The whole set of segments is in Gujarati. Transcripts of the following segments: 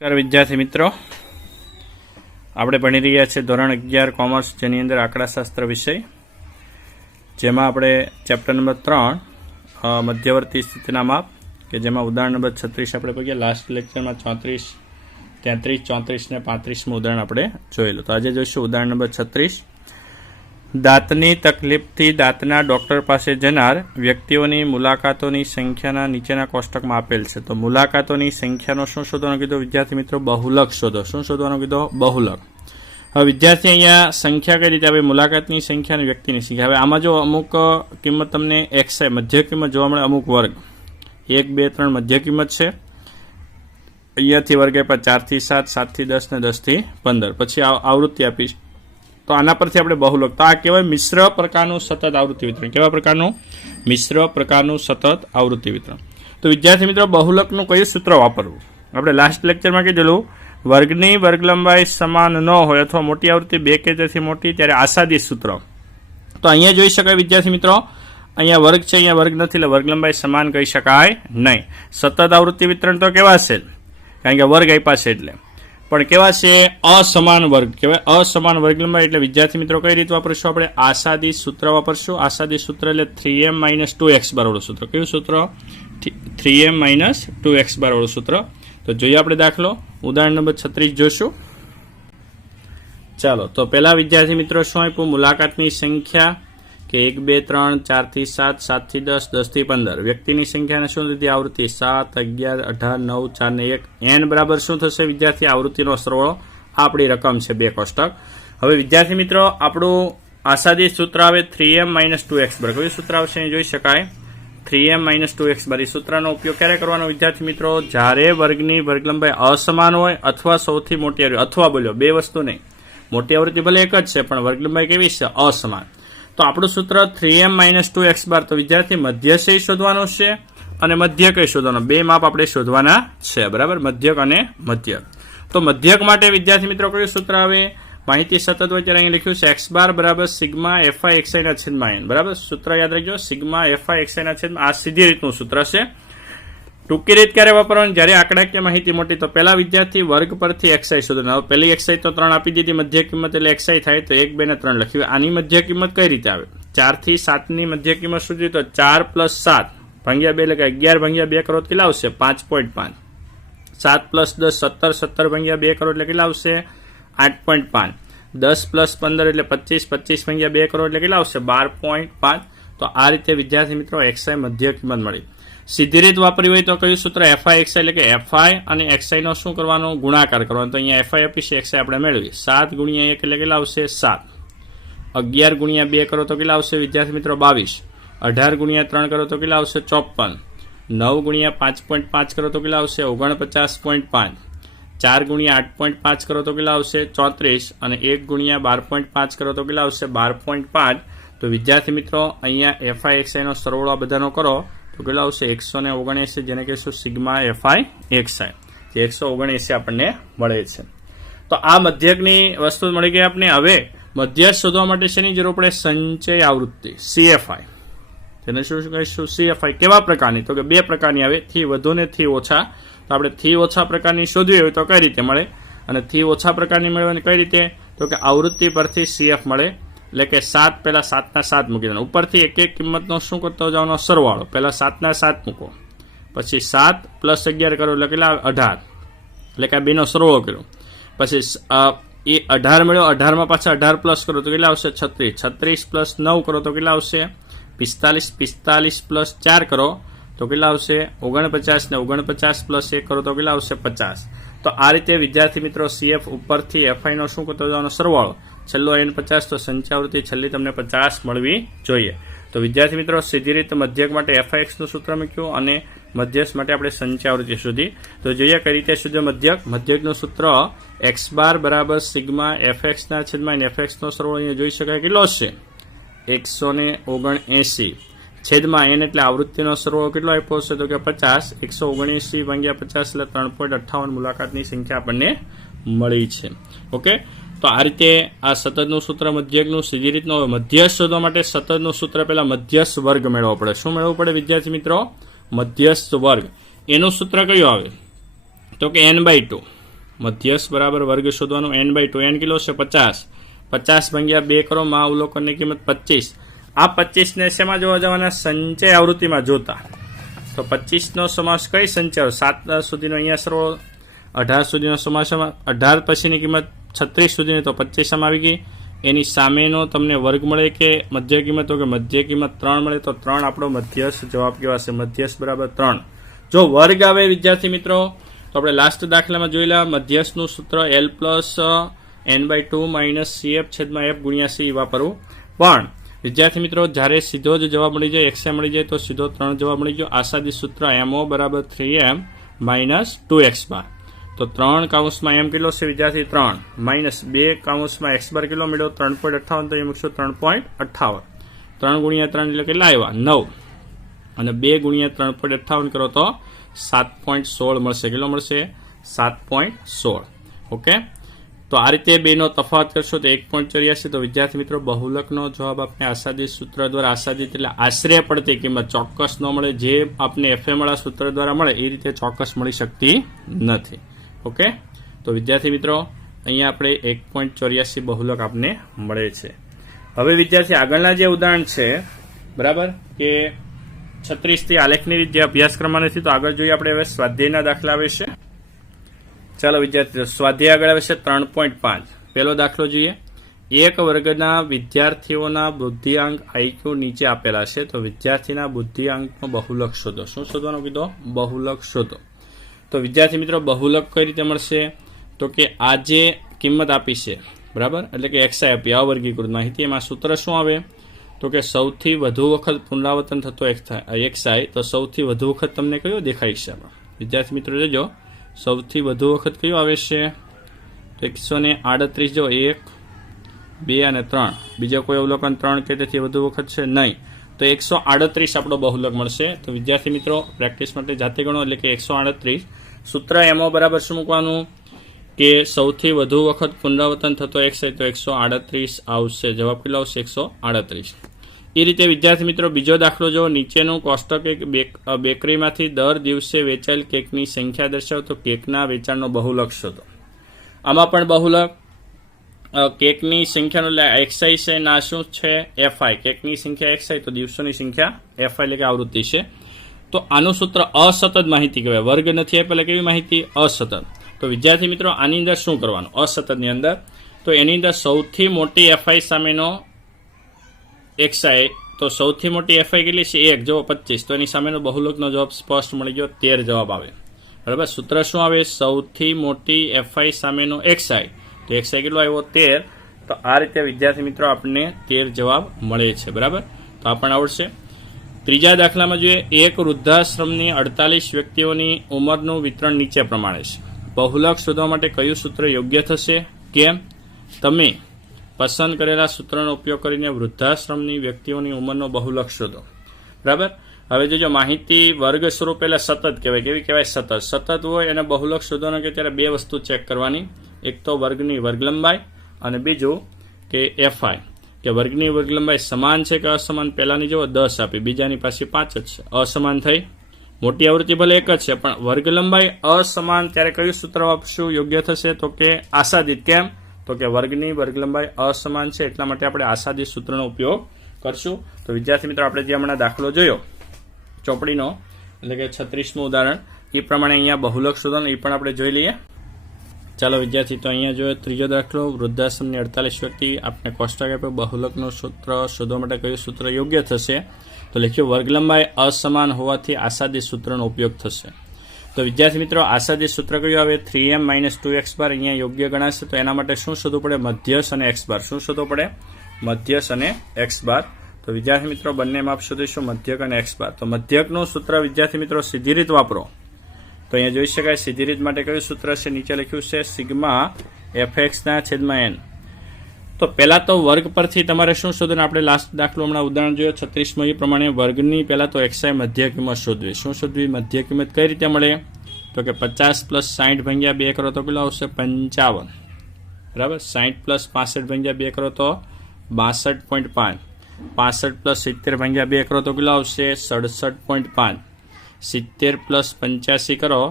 નમસ્કાર વિદ્યાર્થી મિત્રો. આપણે ભણી રહ્યા છીએ ધોરણ અગિયાર કોમર્સ, જેની અંદર આંકડાશાસ્ત્ર વિષય. જેમાં આપણે ચેપ્ટર નંબર ત્રણ મધ્યવર્તી સ્થિતિના માપ, કે જેમાં ઉદાહરણ નંબર છત્રીસ આપણે પગ્યા લાસ્ટ લેક્ચરમાં ચોત્રીસ, તેત્રીસ, ચોત્રીસ ને પાંત્રીસમાં ઉદાહરણ આપણે જોયેલું. તો આજે જોઈશું ઉદાહરણ નંબર છત્રીસ દાંતની તકલીફથી દાંતના ડૉક્ટર પાસે જનાર વ્યક્તિઓની મુલાકાતોની સંખ્યાના નીચેના કોષ્ટકમાં આપેલ છે. તો મુલાકાતોની સંખ્યાનો શું શોધવાનું કીધું? વિદ્યાર્થી મિત્રો, બહુલક શોધો. શું શોધવાનું કીધું? બહુલક. હવે વિદ્યાર્થી અહીંયા સંખ્યા કઈ રીતે આવે મુલાકાતની સંખ્યા અને વ્યક્તિની સંખ્યા. હવે આમાં જો અમુક કિંમત તમને એક્સ મધ્ય કિંમત જોવા મળે અમુક વર્ગ. એક, બે, ત્રણ મધ્ય કિંમત છે. અહીંયાથી વર્ગ આપ્યા ચારથી સાત, સાતથી દસ ને દસથી પંદર. પછી આવ- આવૃત્તિ આપીશ. તો આના પરથી આપણે બહુલક. તો આ કહેવાય મિશ્ર પ્રકારનું સતત આવૃત્તિ વિતરણ. કેવા પ્રકારનું? મિશ્ર પ્રકારનું સતત આવૃત્તિ વિતરણ. તો વિદ્યાર્થી મિત્રો, બહુલકનું કયું સૂત્ર વાપરવું? આપણે લાસ્ટ લેક્ચરમાં કીધેલું, વર્ગની વર્ગ લંબાઈ સમાન ન હોય અથવા મોટી આવૃત્તિ બે કે તેથી મોટી, ત્યારે આસાદી સૂત્ર. તો અહીંયા જોઈ શકાય વિદ્યાર્થી મિત્રો, અહીંયા વર્ગ છે, અહીંયા વર્ગ નથી, એટલે વર્ગ લંબાઈ સમાન કહી શકાય નહીં. સતત આવૃત્તિ વિતરણ તો કેવા છે કારણ કે વર્ગ આપ્યા છે એટલે. પણ કેવા છે? અસમાન વર્ગ. કહેવાય અસમાન વર્ગ લંબાઈ એટલે વિદ્યાર્થી મિત્રો કઈ રીતે વાપરશું આપણે? આસાદી સૂત્ર વાપરશું. આસાદી સૂત્ર એટલે three M minus two X બારવાળું સૂત્ર. કયું સૂત્ર? Three M minus two X બારવાળું સૂત્ર. તો જોઈએ આપણે દાખલો. ઉદાહરણ નંબર છત્રીસ જોશું. ચાલો, તો પહેલાં વિદ્યાર્થી મિત્રો શું આપ્યું? મુલાકાતની સંખ્યા કે એક, બે, ત્રણ, ચારથી સાત, સાતથી દસ, દસથી પંદર. વ્યક્તિની સંખ્યાને શું લીધી? આવૃત્તિ સાત, અગિયાર, અઢાર, નવ, ચાર ને એક. એન બરાબર શું થશે? વિદ્યાર્થી, આવૃત્તિનો સરવાળો આપણી રકમ છે બે કોષ્ટક. હવે વિદ્યાર્થી મિત્રો, આપણું આસાદી સૂત્ર આવે three M minus two X બરાબર. કયું સૂત્ર આવશે જોઈ શકાય? Three M minus two X bar સૂત્રનો ઉપયોગ ક્યારે કરવાનો વિદ્યાર્થી મિત્રો? જ્યારે વર્ગની વર્ગ લંબાઈ અસમાન હોય અથવા સૌથી મોટી અથવા બોલ્યો, બે વસ્તુ નહીં. મોટી આવૃત્તિ ભલે એક જ છે, પણ વર્ગ લંબાઈ કેવી છે? અસમાન. તો આપણું સૂત્ર three M minus two X bar તો વિદ્યાર્થી મધ્યશય શોધવાનો છે? અને મધ્યક એ શોધવાનો? બે માપ આપણે શોધવાના છે, બરાબર? મધ્યક અને મધ્યક. તો મધ્યક માટે વિદ્યાર્થી મિત્રો કયું સૂત્ર આવે? માહિતી સતત હોય ત્યારે અહીં લખ્યું છે એક્સ બાર બરાબર સિગ્મા એફઆઈ એક્સઆઈ ના છેદમાં એન બરાબર? સૂત્ર યાદ રાખજો, સિગ્મા એફઆઈ એક્સઆઈ ના છેદમાં આ સીધી રીતનું સૂત્ર છે. ટૂંકી રીત ક્યારે વાપરવાની? જ્યારે આંકડાકીય માહિતી મોટી, તો પહેલા વિદ્યાર્થી વર્ગ પરથી એક્સાઈ શોધવાનું હવે પહેલી એક્સાઈ તો ત્રણ આપી દીધી, મધ્ય કિંમત એટલે એક્સાઈ થાય, તો એક, બે ને ત્રણ લખ્યું. આની મધ્ય કિંમત કઈ રીતે આવે? ચારથી સાતની મધ્ય કિંમત સુધી તો ચાર પ્લસ સાત ભાંગ્યા બે એટલે કે અગિયાર ભાંગ્યા બે કરોડ કેટલા આવશે? પાંચ પોઈન્ટ પાંચ. સાત પ્લસ દસ, સત્તર સત્તર ભાંગ્યા બે કરોડ એટલે કેટલા આવશે? આઠ પોઈન્ટ પાંચ. દસ પ્લસ પંદર એટલે પચીસ પચીસ ભાંગ્યા બે કરોડ એટલે કેટલા આવશે? બાર પોઈન્ટ પાંચ. તો આ રીતે વિદ્યાર્થી મિત્રો એક્સઆઈ મધ્ય કિંમત મળી. સીધી રીત વાપરી હોય તો કયું સૂત્ર એફઆઈ એક્સઆઈ એટલે કે એફઆઈ અને એક્સઆઈ નો શું કરવાનો? ગુણાકાર કરવાનો. તો અહીંયા એફઆઈ આપીશ એક્સઆઈ આપણે મેળવી સાત ગુણ્યા એક એટલે કેટલા આવશે? સાત. અગિયાર ગુણ્યા બે કરો તો કેટલા આવશે? વિદ્યાર્થી મિત્રો, બાવીસ. અઢાર ગુણ્યા ત્રણ કરો તો કેટલા આવશે? ચોપન. નવ ગુણ્યા પાંચ પોઈન્ટ પાંચ કરો તો કેટલા આવશે? ઓગણપચાસ પોઈન્ટ પાંચ. ચાર ગુણ્યા આઠ પોઈન્ટ પાંચ કરો તો કેટલા આવશે? ચોત્રીસ. અને એક ગુણ્યા બાર પોઈન્ટ પાંચ કરો તો કેટલા આવશે? બાર પોઈન્ટ પાંચ. તો વિદ્યાર્થી મિત્રો, અહીંયા એફઆઈ એક્સઆઈનો સરવાળો બધાનો કરો. તો કેટલા આવશે એકસો ને ઓગણએંસી, જેને કહીશું સિગ્મા એફઆઈ એક્સઆઈ, જે એકસો ઓગણએંસી આપણને મળે છે. તો આ મધ્યકની વસ્તુ મળી ગઈ આપણે હવે મધ્યક શોધવા માટે શેની જરૂર પડે? સંચય આવૃત્તિ, સીએફઆઈ. તેને શું કહીશું? સીએફઆઈ. કેવા પ્રકારની? તો કે બે પ્રકારની આવે. થી વધુ ને થી ઓછા. તો આપણે થી ઓછા પ્રકારની શોધવી હોય તો કઈ રીતે મળે? અને થી ઓછા પ્રકારની મેળવવાની કઈ રીતે? તો કે આવૃત્તિ પરથી સીએફ મળે. એટલે કે સાત, પહેલા સાતના સાત મૂકી દેવાના. ઉપરથી એક એક કિંમતનો શું કરતો જવાનો? સરવાળો. પહેલાં સાતના સાત મૂકો. પછી સાત પ્લસ અગિયાર કરો એટલે કેટલા? અઢાર. એટલે કે આ બેનો સરવાળો કર્યો. પછી એ અઢાર મળ્યો. અઢારમાં પાછા અઢાર પ્લસ કરો તો કેટલા આવશે? છત્રીસ. છત્રીસ પ્લસ નવ કરો તો કેટલા આવશે? પિસ્તાલીસ. પિસ્તાલીસ પ્લસ ચાર કરો તો કેટલા આવશે? ઓગણપચાસ ને ઓગણપચાસ પ્લસ એક કરો તો કેટલા આવશે? પચાસ. તો આ રીતે વિદ્યાર્થી મિત્રો સીએફ ઉપરથી એફઆઈનો શું કરતો જવાનો? સરવાળો. છેલ્લો એન પચાસ, તો સંચાવૃત્તિ છેલ્લી તમને પચાસ મળવી જોઈએ. તો વિદ્યાર્થી મિત્રો, સીધી રીતે મધ્યક માટે એફઆઈએક્સનું સૂત્ર મૂક્યું અને મધ્યસ્થ માટે આપણે સંચાવૃત્તિ સુધી તો જોઈએ કઈ રીતે શુદ્ધ મધ્યક? મધ્યકનું સૂત્ર એક્સ બાર બરાબર સિગ્મા એફએક્સના છેદમાં એન એફએક્સનો સરવાળો અહીંયા જોઈ શકાય કેટલો છે એકસો ને ઓગણએંસી. છેદમાં એન એટલે આવૃત્તિનો સરવાળો કેટલો આપ્યો છે તો કે પચાસ. એકસો ઓગણએંસી ભાગ્યા પચાસ એટલે ત્રણ પોઈન્ટ અઠ્ઠાવન મુલાકાતની સંખ્યા આપણને મળી છે. ઓકે? તો આ રીતે આ સતતનું સૂત્ર મધ્યકનું સીધી રીતનું મધ્યસ્થ શોધવા માટે સતતનું સૂત્ર પહેલા મધ્યસ્થ વર્ગ મેળવવો પડે. શું મેળવવું પડે વિદ્યાર્થી મિત્રો? મધ્યસ્થ વર્ગ. એનું સૂત્ર કયું આવે? તો કે એન બાય ટુ મધ્યસ્થ બરાબર વર્ગ શોધવાનું N by two N kilo છે પચાસ. પચાસ ભાગ્યા બે કરો, માં અવલોકનની કિંમત પચીસ. આ પચીસને શેમાં જોવા જવાના? સંચય આવૃત્તિમાં જોતા. તો પચીસનો સમાસ કઈ સંચય? સાત સુધીનો અહીંયા સરવાળો અઢાર સુધીનો સમાસમાં અઢાર પછીની કિંમત છત્રીસ સુધીની તો પચીસમાં આવી ગઈ. એની સામેનો તમને વર્ગ મળે કે મધ્ય કિંમત તો કે મધ્ય કિંમત ત્રણ મળે તો ત્રણ આપણો મધ્યસ જવાબ કહેવાશે મધ્યસ બરાબર ત્રણ. જો વર્ગ આવે વિદ્યાર્થી મિત્રો, તો આપણે લાસ્ટ દાખલામાં જોઈ લા મધ્યસનું સૂત્ર L plus N by two minus C F છેદમાં એફ ગુણ્યા સી વાપરવું. પણ, વિદ્યાર્થી મિત્રો, જ્યારે સીધો જ જવાબ મળી જાય એક્સએ મળી જાય, તો સીધો ત્રણ જવાબ મળી ગયો. આસાદી સૂત્ર એમઓ બરાબર three M minus two X bar તો ત્રણ કાઉન્સમાં એમ કિલો છે? વિદ્યાર્થી, ત્રણ. માઇનસ બે કાઉન્સમાં એક્સ બાર કેટલો મળ્યો? ત્રણ પોઈન્ટ અઠ્ઠાવન. તો એ મૂકશો ત્રણ પોઈન્ટ અઠ્ઠાવન. ત્રણ ગુણ્યા ત્રણ એટલે કેટલા આવ્યા? નવ. અને બે ગુણ્યા ત્રણ પોઈન્ટ અઠ્ઠાવન કરો તો સાત પોઈન્ટ સોળ મળશે. કેટલો મળશે? સાત પોઈન્ટ સોળ. ઓકે? તો આ રીતે બેનો તફાવત કરશો તો એક પોઈન્ટ ચોર્યાસી. તો વિદ્યાર્થી મિત્રો, બહુલકનો જવાબ આપણે આસાદિત સૂત્ર દ્વારા આસાદિત એટલે આશ્રય પડતી કિંમત ચોક્કસ ન મળે. જે આપને એફએમ વાળા સૂત્ર દ્વારા મળે, એ રીતે ચોક્કસ મળી શકતી નથી. ઓકે? તો વિદ્યાર્થી મિત્રો, અહીંયા આપણે એક પોઈન્ટ ચોર્યાસી બહુલક આપને મળે છે. હવે વિદ્યાર્થી, આગળના જે ઉદાહરણ છે, બરાબર? કે છત્રીસથી આલેખની રીત અભ્યાસક્રમમાં નથી, તો આગળ જોઈએ આપણે હવે સ્વાધ્યાયના દાખલા આવે છે ચાલો વિદ્યાર્થીઓ સ્વાધ્યાય આગળ આવે છે ત્રણ પોઈન્ટ પાંચ. પહેલો દાખલો જોઈએ. એક વર્ગના વિદ્યાર્થીઓના બુદ્ધિઆંક આઈક્યુ નીચે આપેલા છે, તો વિદ્યાર્થીના બુદ્ધિઆંકનો બહુલક શોધો. શું શોધવાનો કીધો? બહુલક શોધો. તો વિદ્યાર્થી મિત્રો, બહુલક કઈ રીતે મળશે? તો કે આજે કિંમત આપી છે, બરાબર? એટલે કે એક્સઆઈ આપી અવર્ગીકૃત માહિતી. એમાં સૂત્ર શું આવે? તો કે સૌથી વધુ વખત પુનરાવર્તન થતો એક્સઆઈ તો સૌથી વધુ વખત તમને કયો દેખાય છે વિદ્યાર્થી મિત્રો, જોજો. સૌથી વધુ વખત કયો આવે છે? એકસો ને આડત્રીસ જો એક, બે અને ત્રણ. બીજો કોઈ અવલોકન ત્રણ કે તેથી વધુ વખત છે? નહીં. તો એકસો આડત્રીસ આપણો બહુલક મળશે. તો વિદ્યાર્થી મિત્રો પ્રેક્ટિસ માટે જાતે ગણો એટલે કે એકસો આડત્રીસ. સૂત્ર એમાં બરાબર શું મૂકવાનું? કે સૌથી વધુ વખત પુનરાવર્તન થતો એક છે તો એકસો આડત્રીસ આવશે. જવાબ કેટલો આવશે? એકસો આડત્રીસ. એ રીતે વિદ્યાર્થી મિત્રો, બીજો દાખલો જો નીચેનું કોષ્ટક એક બેક- બેકરીમાંથી દર દિવસે વેચાયેલ કેકની સંખ્યા દર્શાવો. તો કેકના વેચાણનો બહુલક શોધો. આમાં પણ બહુલક કેકની સંખ્યાનું એક્સાઈ છે, ના શું છે? એફઆઈ કેકની સંખ્યા એક્સાઈ તો દિવસોની સંખ્યા એફઆઈ એટલે કે આવૃત્તિ છે. તો આનું સૂત્ર અસતત માહિતી કહેવાય. વર્ગ નથી આપેલા કેવી માહિતી? અસતત. તો વિદ્યાર્થી મિત્રો, આની અંદર શું કરવાનું? અસતતની અંદર. તો એની અંદર સૌથી મોટી એફઆઈ સામેનો એક્સાઈ તો સૌથી મોટી એફઆઈ કેટલી છે? એક. જવાબ પચીસ. તો એની સામેનો બહુલોકનો જવાબ સ્પષ્ટ મળી ગયો. તેર જવાબ આવે. બરાબર? સૂત્ર શું આવે? સૌથી મોટી એફઆઈ સામેનો એક્સઆઈ તો એક્સઆઈ કેટલો આવ્યો તેર. તો આ રીતે વિદ્યાર્થી મિત્રો આપણને તેર જવાબ મળે છે. બરાબર? તો પણ આવડશે. ત્રીજા દાખલામાં જોઈએ. એક વૃદ્ધાશ્રમની અડતાલીસ વ્યક્તિઓની ઉંમરનું વિતરણ નીચે પ્રમાણે છે. બહુલક શોધવા માટે કયું સૂત્ર યોગ્ય થશે? કેમ? તમે પસંદ કરેલા સૂત્રનો ઉપયોગ કરીને વૃદ્ધાશ્રમની વ્યક્તિઓની ઉંમરનો બહુલક શોધો. બરાબર? હવે જોજો, માહિતી વર્ગ સ્વરૂપે એટલે સતત કહેવાય. કેવી કહેવાય? સતત. સતત હોય એને બહુલક શોધવાનો કે ત્યારે બે વસ્તુ ચેક કરવાની. એક તો વર્ગની વર્ગલંબાઈ અને બીજું કે એફઆઈ કે વર્ગની વર્ગલંબાઈ સમાન છે કે અસમાન? પહેલાંની જેવો દસ આપી. બીજાની પાસે પાંચ જ છે. અસમાન થઈ. મોટી આવૃત્તિ ભલે એક જ છે, પણ વર્ગલંબાઈ અસમાન. ત્યારે કયું સૂત્ર વાપરશું? યોગ્ય થશે તો કે આસાદિત કેમ? તો કે વર્ગની વર્ગલંબાઈ અસમાન છે, એટલા માટે આપણે આસાદિત સૂત્રનો ઉપયોગ કરશું. તો વિદ્યાર્થી મિત્રો, આપણે જે હમણાં દાખલો જોયો, ચોપડીનો, એટલે કે છત્રીસનું ઉદાહરણ, એ પ્રમાણે અહીંયા બહુલક શોધવાનું, એ પણ આપણે જોઈ લઈએ. ચાલો વિદ્યાર્થી, તો અહીંયા જો ત્રીજો દાખલો, વૃદ્ધાશ્રમની અડતાલીસ વ્યક્તિ આપણે કોષ્ટક આપ્યો. બહુલકનું સૂત્ર શોધવા માટે કયું સૂત્ર યોગ્ય થશે? તો લખ્યું, વર્ગલંબાઈ અસમાન હોવાથી આસાદી સૂત્રનો ઉપયોગ થશે. તો વિદ્યાર્થી મિત્રો આસાદી સૂત્ર કયું આવે? Three M minus two X bar અહીંયા યોગ્ય ગણાશે. તો એના માટે શું શોધવું પડે? મધ્યસ અને એક્સ બાર. શું શોધવું પડે? મધ્યસ અને એક્સ બાર. તો વિદ્યાર્થી મિત્રો બંને માપ શોધીશું મધ્યક અને એક્સ બાર. તો મધ્યકનું સૂત્ર વિદ્યાર્થી મિત્રો સીધી રીત વાપરો. તો અહીંયા જોઈ શકાય, સીધી રીત માટે કયું સૂત્ર છે? નીચે લખ્યું છે, સિગ્મા એફ એક્સના છેદમાં એન તો પહેલાં તો વર્ગ પરથી તમારે શું શોધવાનું? આપણે લાસ્ટ દાખલો હમણાં ઉદાહરણ જોયો, છત્રીસમાં એ પ્રમાણે વર્ગની પહેલાં તો એક્સઆઈ મધ્ય કિંમત શોધવી. શું શોધવી? મધ્ય કિંમત કઈ રીતે મળે? તો કે પચાસ પ્લસ સાઠ ભાગ્યા બે કરો તો કેટલો આવશે? પંચાવન. બરાબર? સાઠ પ્લસ પાસઠ ભાગ્યા બે કરો તો બાસઠ પોઈન્ટ પાંચ. પાસઠ પ્લસ સિત્તેર ભાગ્યા બે કરો તો કેટલો આવશે? સડસઠ પોઈન્ટ પાંચ. સિત્તેર પ્લસ પંચ્યાસી કરો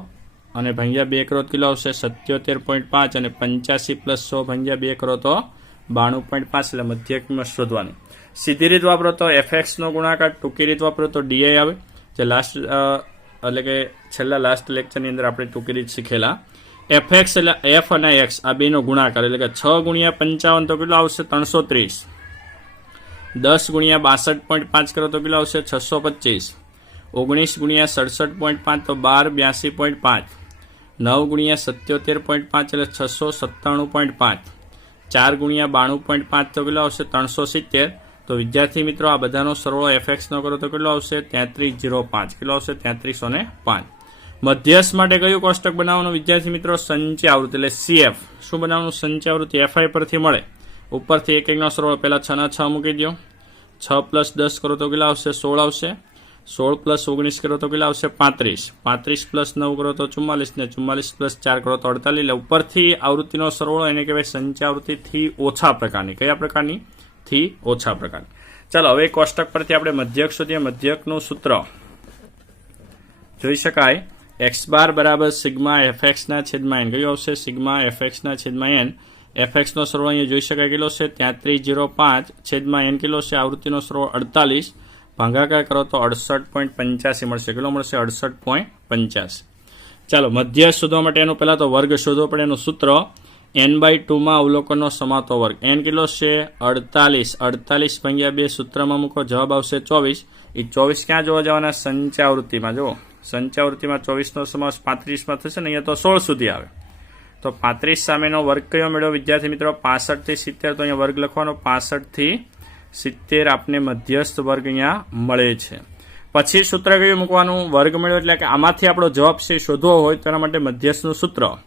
અને ભાંગ્યા બે કરો કેટલો આવશે? સત્યોતેર પોઈન્ટ પાંચ અને પંચ્યાસી પ્લસ સો ભાંગ્યા બે કરો તો બાણું પોઈન્ટ પાંચ, એટલે મધ્ય કિંમત શોધવાની. સીધી રીત વાપરો તો એફએક્સનો ગુણાકાર, ટૂંકી રીત વાપરો તો ડીઆઈ આવે. જે લાસ્ટ એટલે કે છેલ્લા લાસ્ટ લેક્ચરની અંદર આપણે ટૂંકી રીત શીખેલા. એફએક્સ એટલે એફ અને એક્સ આ બેનો ગુણાકાર, એટલે કે છ ગુણ્યા પંચાવન તો કેટલો આવશે? ત્રણસો ત્રીસ. દસ ગુણ્યા બાસઠ પોઈન્ટ પાંચ કરો તો કેટલો આવશે? છસો પચીસ. ઓગણીસ ગુણ્યા સડસઠ પોઈન્ટ પાંચ તો બાર બ્યાસી પોઈન્ટ પાંચ. નવ ગુણ્યા સત્યોતેર પોઈન્ટ પાંચ એટલે છસો સત્તાણું પોઈન્ટ પાંચ. ચાર ગુણ્યા બાણું પોઈન્ટ પાંચ તો કેટલો આવશે? ત્રણસો સિત્તેર. તો વિદ્યાર્થી મિત્રો, આ બધાનો સરવાળો એફએક્સનો કરો તો કેટલો આવશે? તેત્રીસ જીરો પાંચ. કેટલો આવશે? તેત્રીસો ને પાંચ. મધ્યસ્થ માટે કયું કોષ્ટક બનાવવાનું? વિદ્યાર્થી મિત્રો સંચય આવૃત્તિ એટલે સીએફ શું બનાવવાનું? સંચય આવૃત્તિ એફઆઈ પરથી મળે. ઉપરથી એક એકનો સરવાળો, પહેલાં છના છ મૂકી દો છ પ્લસ દસ કરો તો કેટલા આવશે? સોળ આવશે. સોળ પ્લસ ઓગણીસ કરો તો કેટલા આવશે? પાંત્રીસ. પાંત્રીસ પ્લસ નવ કરો તો ચુમ્માલીસ ને ચુમ્માલીસ પ્લસ ચાર કરો તો અડતાલીસ. એટલે ઉપરથી આવૃત્તિનો સરવાળો એને કહેવાય સંચાવૃત્તિથી ઓછા પ્રકારની. કયા પ્રકારની? થી ઓછા પ્રકારની. ચાલો, હવે કોષ્ટક પરથી આપણે મધ્યક શોધીએ. મધ્યકનું સૂત્ર. જોઈ શકાય? એક્સ બાર બરાબર સિગ્મા એફએક્સના છેદમાં એન. કયું આવશે? સિગ્મા એફએક્સના છેદમાં એન. એફએક્સનો સરવાળો અહીંયા જોઈ શકાય કેટલો છે? ત્યાંત્રીસ જીરો પાંચ. છેદમાં એન કેટલો છે? આવૃત્તિનો સરવાળો અડતાલીસ. ભાગાકાર કરો તો અડસઠ પોઈન્ટ પંચ્યાસી મળશે. કેટલો મળશે? અડસઠ પોઈન્ટ પંચ્યાસી. ચાલો, મધ્ય શોધવા માટે એનો પહેલાં તો વર્ગ શોધવો પડે એનું સૂત્ર એન બાય ટુમાં અવલોકનનો સમાતો વર્ગ. એન કેટલો છે? અડતાલીસ. અડતાલીસ ભાગ્યા બે સૂત્રમાં મૂકો, જવાબ આવશે ચોવીસ. એ ચોવીસ ક્યાં જોવા જવાના? સંચાવૃત્તિમાં. જુઓ, સંચાવૃત્તિમાં ચોવીસનો સમાવેશ પાંત્રીસમાં થશે ને, અહીંયા તો સોળ સુધી આવે. તો પાંત્રીસ સામેનો વર્ગ કયો મેળવ્યો? વિદ્યાર્થી મિત્રો પાસઠથી સિત્તેર, તો અહીંયા વર્ગ લખવાનો પાસઠથી સિત્તેર આપને મધ્યસ્થ વર્ગ અહીંયા મળે છે. પછી સૂત્ર કયું મૂકવાનું? વર્ગ મેળવ્યો એટલે કે આમાંથી આપણો જવાબ છે શોધવો હોય તેના માટે મધ્યસ્થનું સૂત્ર.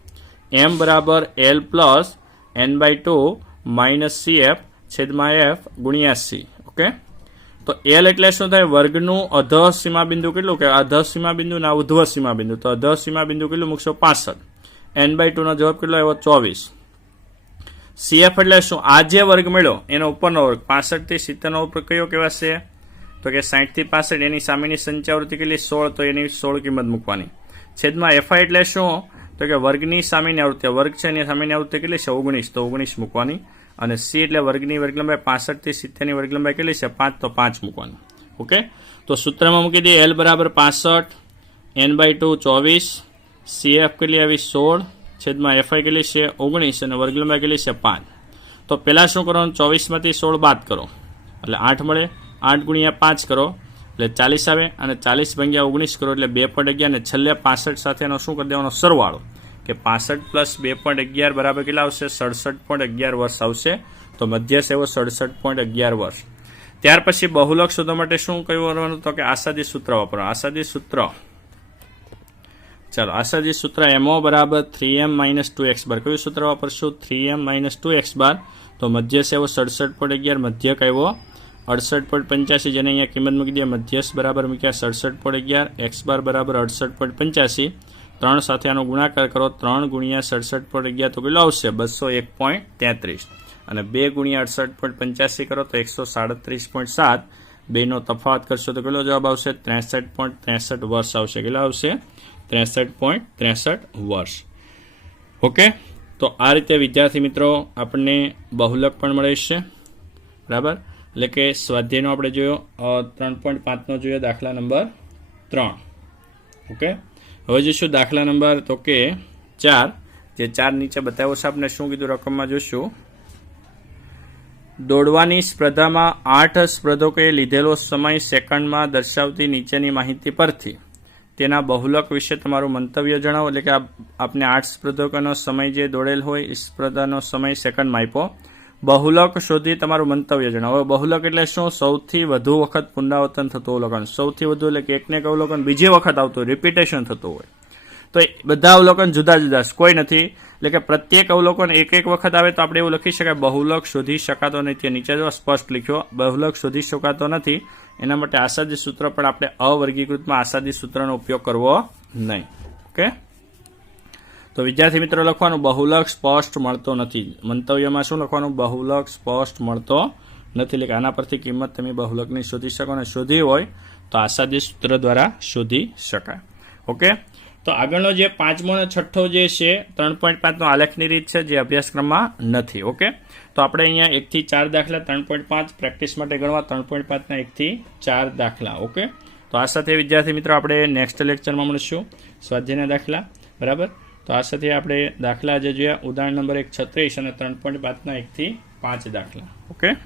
એમ બરાબર L plus N by two minus C F છેદમાં એફ ગુણ્યા સી. ઓકે? તો એલ એટલે શું થાય? વર્ગનું અધઃ સીમાબિંદુ કેટલું કે અધઃ સીમાબિંદુ ના ઉધ્વ સીમાબિંદુ. તો સીમા સીમાબિંદુ કેટલું મૂકશો? પાસઠ. એન બાય ટુનો જવાબ કેટલો આવ્યો? ચોવીસ. સીએફ એટલે શું? આ જે વર્ગ મળ્યો, એનો ઉપરનો વર્ગ. પાસઠથી સિત્તેરનો ઉપર કયો કહેવાશે તો કે સાહીઠથી પાસઠ, એની સામેની સંચાવૃત્તિ કેટલી? સોળ. તો એની સોળ કિંમત મૂકવાની. છેદમાં એફઆઈ એટલે શું? તો કે વર્ગની સામેની આવૃત્તિ. વર્ગ છે એની સામેની આવૃત્તિ કેટલી છે? ઓગણીસ. તો ઓગણીસ મૂકવાની. અને સી એટલે વર્ગની વર્ગ લંબાઈ પાસઠથી સિત્તેરની વર્ગ લંબાઈ કેટલી છે? પાંચ. તો પાંચ મૂકવાની. ઓકે? તો સૂત્રમાં મૂકી દઈએ. એલ બરાબર પાસઠ, એન બાય ટુ ચોવીસ સીએફ કેટલી આવી? સોળ છેદમાં એફઆઈ કેટલી છે, ઓગણીસ અને વર્ગ લંબાઈ કેટલી છે પાંચ. તો પહેલાં શું કરવાનું ચોવીસમાંથી સોળ બાદ કરો. એટલે આઠ મળે, આઠ ગુણ્યા પાંચ કરો, એટલે ચાલીસ આવે અને ચાલીસ ભાગ્યા ઓગણીસ કરો, એટલે બે પોઈન્ટ અગિયાર અને છેલ્લે પાસઠ સાથેનો શું કરી દેવાનો? સરવાળો. કે પાસઠ પ્લસ બે પોઈન્ટ અગિયાર બરાબર કેટલા આવશે? સડસઠ પોઈન્ટ અગિયાર વર્ષ આવશે. તો મધ્ય સેવો સડસઠ પોઈન્ટ અગિયાર વર્ષ. ત્યાર પછી બહુલક શોધવા માટે શું કરવાનું? તો કે આસાદી સૂત્ર વાપરવાનું. આસાદી સૂત્ર ચાલો આસાદી સૂત્ર એમઓ બરાબર three M minus two X bar. કયું સૂત્ર વાપરશું? Three M minus two X bar. તો મધ્ય સેવો સડસઠ પોઈન્ટ અગિયાર મધ્ય કહેવો અડસઠ પોઈન્ટ પંચ્યાસી, જેને અહીંયા કિંમત મૂકી દે મધ્યસ્થ બરાબર મૂક્યા સડસઠ પોઈન્ટ અગિયાર, એક્સ બાર બરાબર અડસઠ પોઈન્ટ પંચ્યાસી. ત્રણ સાથે આનો ગુણાકાર કરો, ત્રણ ગુણ્યા સડસઠ પોઈન્ટ અગિયાર, તો કેટલો આવશે? બસો એક પોઈન્ટ તેત્રીસ. અને બે ગુણ્યા અડસઠ પોઈન્ટ પંચ્યાસી કરો, તો એકસો સાડત્રીસ પોઈન્ટ સાત. બેનો તફાવત કરશો તો કેટલો જવાબ આવશે? ત્રેસઠ પોઈન્ટ ત્રેસઠ વર્ષ આવશે. કેટલો આવશે? ત્રેસઠ પોઈન્ટ ત્રેસઠ વર્ષ. ઓકે? તો આ રીતે, વિદ્યાર્થી મિત્રો, આપણને બહુલક પણ મળે છે. બરાબર? એટલે કે સ્વાધ્યાયનો આપણે જોયો ત્રણ પોઈન્ટ પાંચનો જોયો, દાખલા નંબર ત્રણ. ઓકે? હવે જોઈશું દાખલા નંબર, તો કે ચાર. જે ચાર નીચે બતાવ્યો છે, આપણે શું કીધું રકમમાં જોઈશું? દોડવાની સ્પર્ધામાં આઠ સ્પર્ધકોએ લીધેલો સમય સેકન્ડમાં દર્શાવતી નીચેની માહિતી પરથી. તેના બહુલક વિશે તમારું મંતવ્ય જણાવો, એટલે કે આપને આઠ સ્પર્ધકોનો સમય જે દોડેલ હોય, એ સ્પર્ધાનો સમય સેકન્ડમાં આપ્યો. બહુલક શોધી તમારું મંતવ્ય જણાવો. બહુલક એટલે શું? સૌથી વધુ વખત પુનરાવર્તન થતું અવલોકન. સૌથી વધુ એટલે કે એકને એક અવલોકન, બીજી વખત આવતું રિપીટેશન થતું હોય. તો એ બધા અવલોકન જુદા જુદા કોઈ નથી. એટલે કે પ્રત્યેક અવલોકન એક એક વખત આવે તો આપણે એવું લખી શકાય, બહુલક શોધી શકાતો નથી. નીચે જો સ્પષ્ટ લખ્યો, બહુલક શોધી શકાતો નથી. એના માટે આસાદી સૂત્ર પણ આપણે અવર્ગીકૃતમાં આસાદી સૂત્રનો ઉપયોગ કરવો નહીં. ઓકે? તો વિદ્યાર્થી મિત્રો, લખવાનું બહુલક સ્પષ્ટ મળતો નથી. મંતવ્યમાં શું લખવાનું? બહુલક સ્પષ્ટ મળતો નથી. એટલે આના પરથી કિંમત તમે બહુલકની શોધી શકો અને શોધી હોય તો આસાદી સૂત્ર દ્વારા શોધી શકાય. ઓકે? તો આગળનો જે પાંચમો અને છઠ્ઠો જે છે, ત્રણ પોઈન્ટ પાંચનો આલેખની રીત છે, જે અભ્યાસક્રમમાં નથી, ઓકે? તો આપણે અહીંયા એકથી ચાર દાખલા, ત્રણ પોઈન્ટ પાંચ, પ્રેક્ટિસ માટે ગણવા, ત્રણ પોઈન્ટ પાંચના એકથી ચાર દાખલા, ઓકે? તો આ સાથે, વિદ્યાર્થી મિત્રો, આપણે નેક્સ્ટ લેક્ચરમાં મળીશું, સ્વાધ્યાયના દાખલા, બરાબર? તો આ સાથે આપણે દાખલા જે જોયા, ઉદાહરણ નંબર એક, છત્રીસ, અને ત્રણ પોઈન્ટ પાંચના એકથી પાંચ દાખલા, ઓકે?